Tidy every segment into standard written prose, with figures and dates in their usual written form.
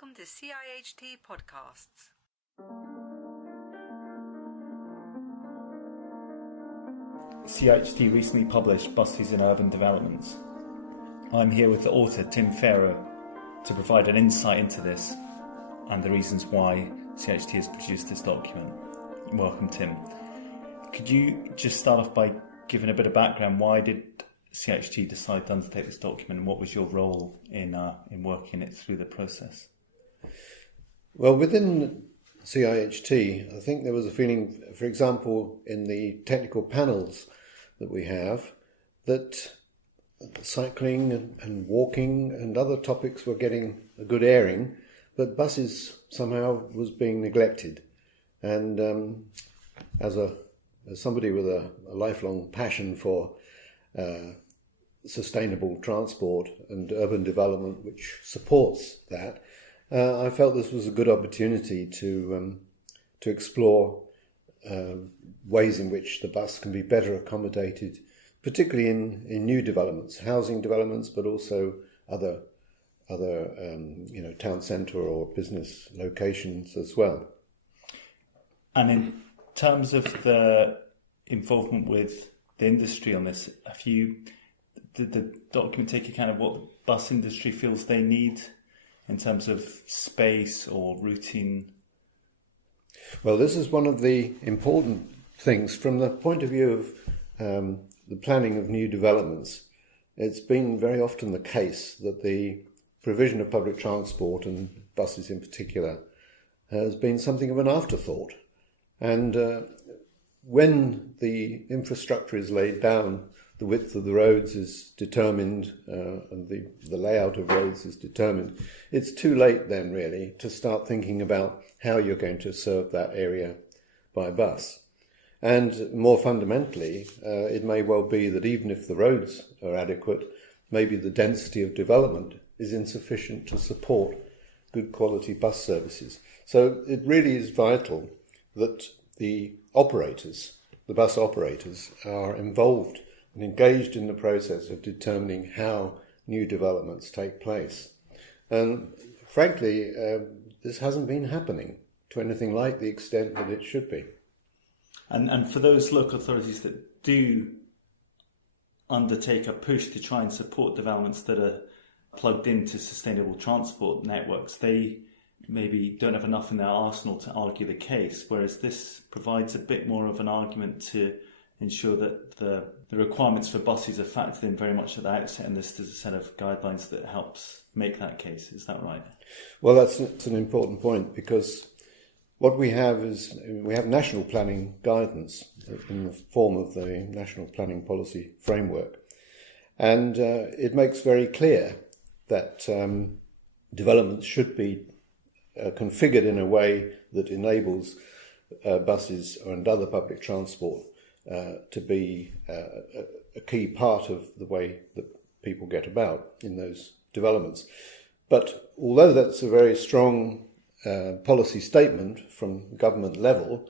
Welcome to CIHT Podcasts. CIHT recently published Buses in Urban Developments. I'm here with the author Tim Pharoah to provide an insight into this and the reasons why CIHT has produced this document. Welcome, Tim. Could you just start off by giving a bit of background? Why did CIHT decide to undertake this document, and what was your role in working it through the process? Well, within CIHT, I think there was a feeling, for example, in the technical panels that we have, that cycling and walking and other topics were getting a good airing, but buses somehow was being neglected. And as somebody with a lifelong passion for sustainable transport and urban development, which supports that, I felt this was a good opportunity to explore ways in which the bus can be better accommodated, particularly in new developments, housing developments, but also other town centre or business locations as well. And in terms of the involvement with the industry on this, did the document take account of what bus industry feels they need in terms of space or routine? Well, this is one of the important things from the point of view of the planning of new developments. It's been very often the case that the provision of public transport, and buses in particular, has been something of an afterthought. And when the infrastructure is laid down, the width of the roads is determined, and the layout of roads is determined, it's too late then really to start thinking about how you're going to serve that area by bus. And more fundamentally, it may well be that even if the roads are adequate, maybe the density of development is insufficient to support good quality bus services. So it really is vital that the bus operators, are involved and engaged in the process of determining how new developments take place. And frankly, this hasn't been happening to anything like the extent that it should be. And for those local authorities that do undertake a push to try and support developments that are plugged into sustainable transport networks, they maybe don't have enough in their arsenal to argue the case, whereas this provides a bit more of an argument to ensure that the requirements for buses are factored in very much at the outset, and this is a set of guidelines that helps make that case. Is that right? Well, that's an important point, because what we have is national planning guidance in the form of the National Planning Policy Framework. And it makes very clear that developments should be configured in a way that enables buses and other public transport to be a key part of the way that people get about in those developments. But although that's a very strong policy statement from government level,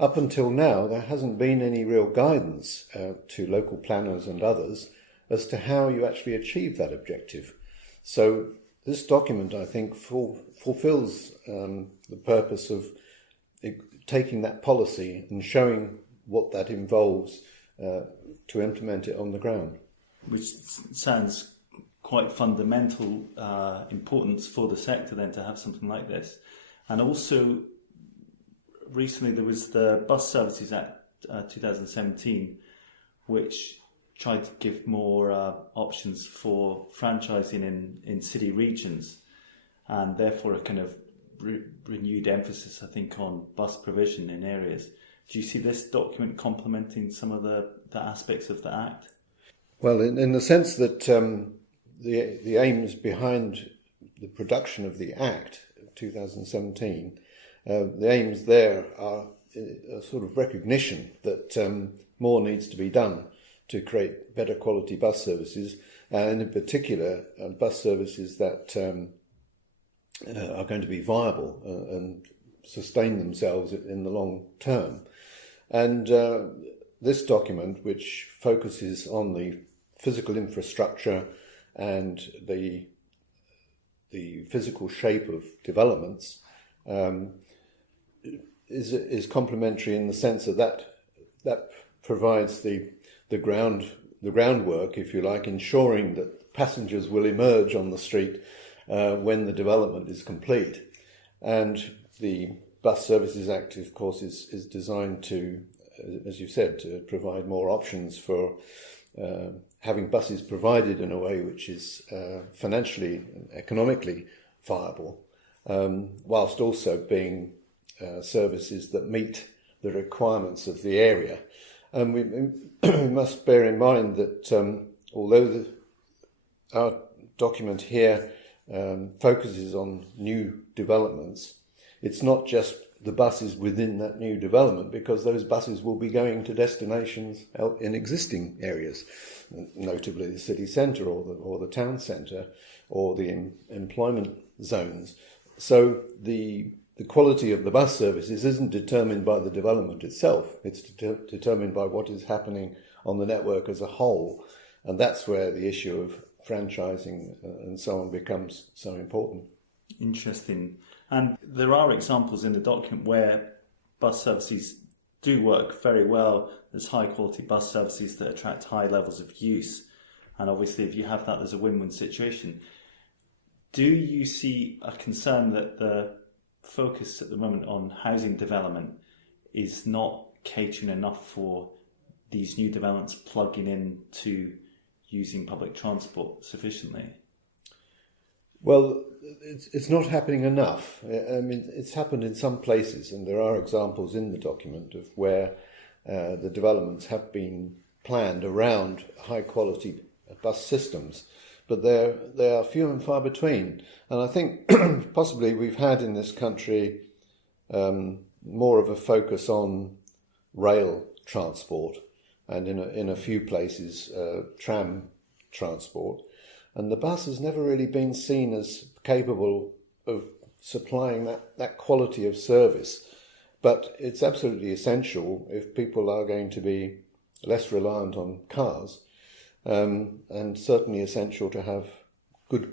up until now there hasn't been any real guidance to local planners and others as to how you actually achieve that objective. So this document, I think, fulfills the purpose of taking that policy and showing what that involves to implement it on the ground. Which sounds quite fundamental importance for the sector then to have something like this. And also, recently there was the Bus Services Act 2017, which tried to give more options for franchising in city regions, and therefore a kind of renewed emphasis, I think, on bus provision in areas. Do you see this document complementing some of the aspects of the Act? Well, in the sense that the aims behind the production of the Act of 2017, the aims there are a sort of recognition that more needs to be done to create better quality bus services, and in particular bus services that are going to be viable and sustain themselves in the long term. And this document, which focuses on the physical infrastructure and the the physical shape of developments is complementary in the sense that provides the groundwork, if you like, ensuring that passengers will emerge on the street when the development is complete. And the Bus Services Act, of course, is designed to, as you said, to provide more options for having buses provided in a way which is financially and economically viable, whilst also being services that meet the requirements of the area. And we must bear in mind that although our document here focuses on new developments, it's not just the buses within that new development, because those buses will be going to destinations out in existing areas, notably the city centre or the town centre or the employment zones. So the quality of the bus services isn't determined by the development itself, it's determined by what is happening on the network as a whole, and that's where the issue of franchising and so on becomes so important. Interesting. And there are examples in the document where bus services do work very well. There's high quality bus services that attract high levels of use. And obviously if you have that, there's a win-win situation. Do you see a concern that the focus at the moment on housing development is not catering enough for these new developments plugging in to using public transport sufficiently? Well, it's not happening enough. I mean, it's happened in some places, and there are examples in the document of where the developments have been planned around high-quality bus systems, but they are few and far between. And I think possibly we've had in this country more of a focus on rail transport, and in a few places tram transport. And the bus has never really been seen as capable of supplying that quality of service. But it's absolutely essential if people are going to be less reliant on cars, and certainly essential to have good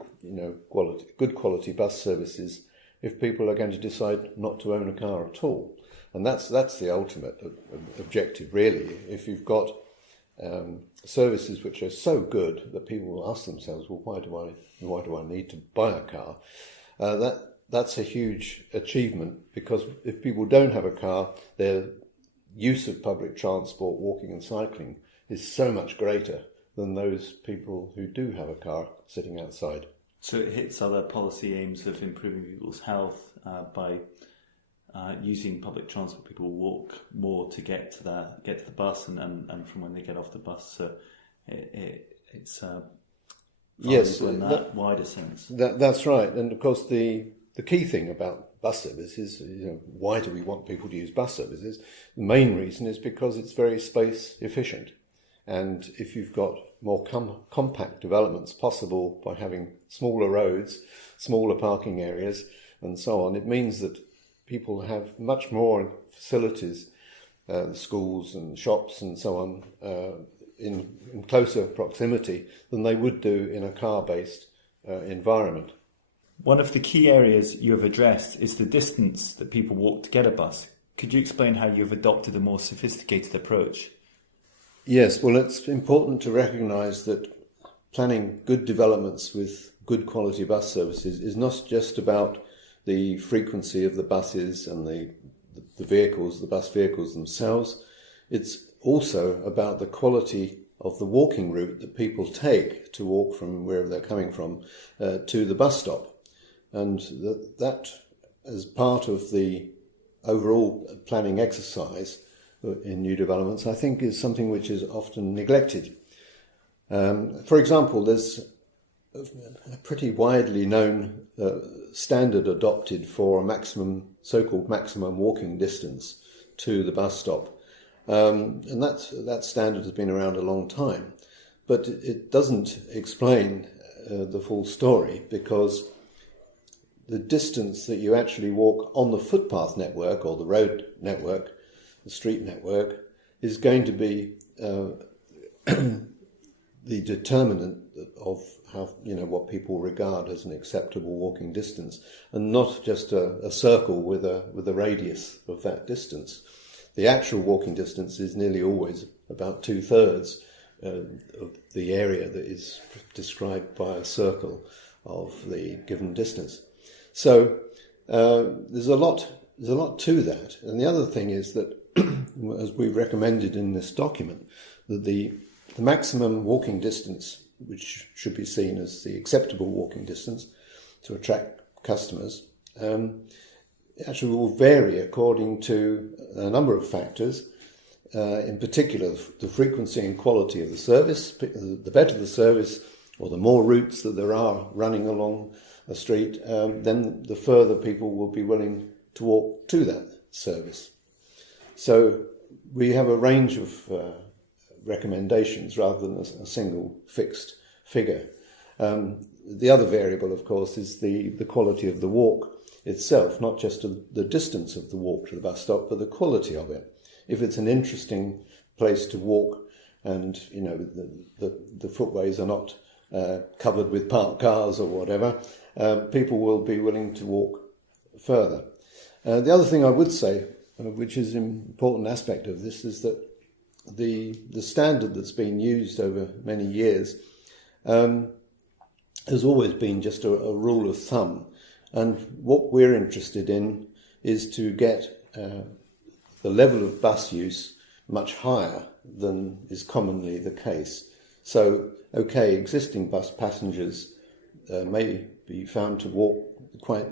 quality bus services if people are going to decide not to own a car at all. And that's the ultimate objective, really. If you've got services which are so good that people will ask themselves, well, why do I need to buy a car? That's a huge achievement, because if people don't have a car, their use of public transport, walking and cycling, is so much greater than those people who do have a car sitting outside. So it hits other policy aims of improving people's health by using public transport. People walk more to get to the bus and from when they get off the bus. So it's yes, in that wider sense. That's right. And of course, the key thing about bus services is, why do we want people to use bus services? The main reason is because it's very space efficient. And if you've got more compact developments possible by having smaller roads, smaller parking areas, and so on, it means that people have much more facilities, schools and shops and so on, in closer proximity than they would do in a car-based environment. One of the key areas you have addressed is the distance that people walk to get a bus. Could you explain how you've adopted a more sophisticated approach? Yes, well, it's important to recognise that planning good developments with good quality bus services is not just about the frequency of the buses and the vehicles, the bus vehicles themselves. It's also about the quality of the walking route that people take to walk from wherever they're coming from to the bus stop. And that, as part of the overall planning exercise in new developments, I think is something which is often neglected. For example, there's a pretty widely known standard adopted for a so-called maximum walking distance to the bus stop. And that standard has been around a long time, but it doesn't explain the full story, because the distance that you actually walk on the footpath network or the road network, the street network, is going to be the determinant of how, what people regard as an acceptable walking distance, and not just a circle with a radius of that distance. The actual walking distance is nearly always about 2/3 of the area that is described by a circle of the given distance. So there's a lot to that. And the other thing is that, as we recommended in this document, that the maximum walking distance, which should be seen as the acceptable walking distance to attract customers, actually will vary according to a number of factors. In particular, the frequency and quality of the service. The better the service, or the more routes that there are running along a street, then the further people will be willing to walk to that service. So we have a range of recommendations rather than a single fixed figure. The other variable, of course, is the quality of the walk itself, not just the distance of the walk to the bus stop, but the quality of it. If it's an interesting place to walk, and the footways are not covered with parked cars or whatever, people will be willing to walk further. The other thing I would say, which is an important aspect of this, is that the standard that's been used over many years has always been just a rule of thumb. And what we're interested in is to get the level of bus use much higher than is commonly the case. So, existing bus passengers may be found to walk quite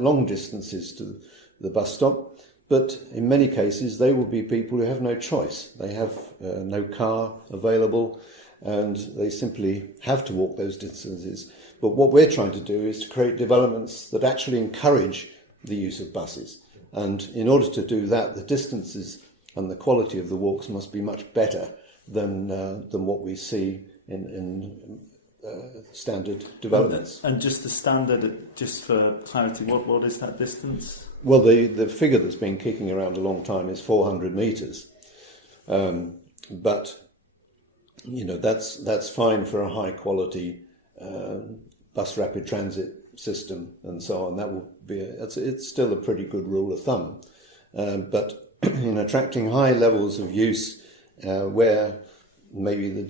long distances to the bus stop, but in many cases they will be people who have no choice. They have no car available, and they simply have to walk those distances. But what we're trying to do is to create developments that actually encourage the use of buses. And in order to do that, the distances and the quality of the walks must be much better than what we see in standard developments. And just the standard, just for clarity, what is that distance? Well, the figure that's been kicking around a long time is 400 metres. But that's fine for a high quality bus rapid transit system and so on. That will be it's still a pretty good rule of thumb. But in attracting high levels of use, where maybe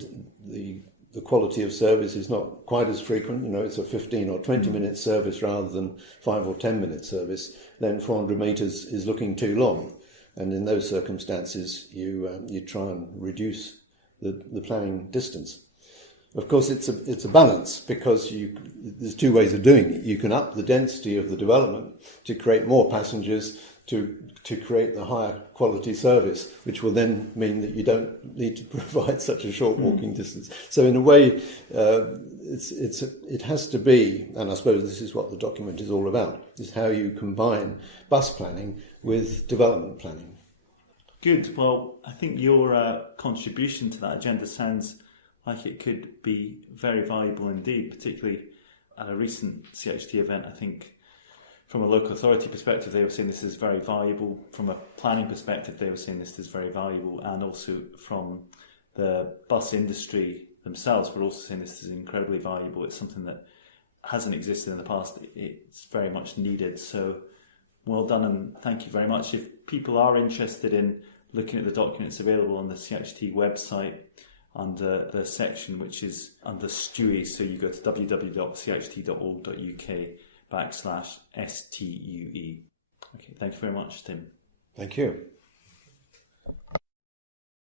the quality of service is not quite as frequent, it's a 15 or 20 minute service rather than 5 or 10 minute service, then 400 metres is looking too long. And in those circumstances, you try and reduce the planning distance. Of course, it's a balance, because there's two ways of doing it. You can up the density of the development to create more passengers, to create the higher quality service, which will then mean that you don't need to provide such a short walking distance. So in a way, it has to be, and I suppose this is what the document is all about, is how you combine bus planning with development planning. Good. Well, I think your contribution to that agenda sounds like it could be very valuable indeed, particularly at a recent CIHT event. I think from a local authority perspective, they were saying this is very valuable. From a planning perspective, they were saying this is very valuable. And also from the bus industry themselves, we're also saying this is incredibly valuable. It's something that hasn't existed in the past. It's very much needed. So well done, and thank you very much. If people are interested in looking at the documents available on the CIHT website, under the section which is under STUI, so you go to www.ciht.org.uk/STUE. Okay, thank you very much, Tim. Thank you.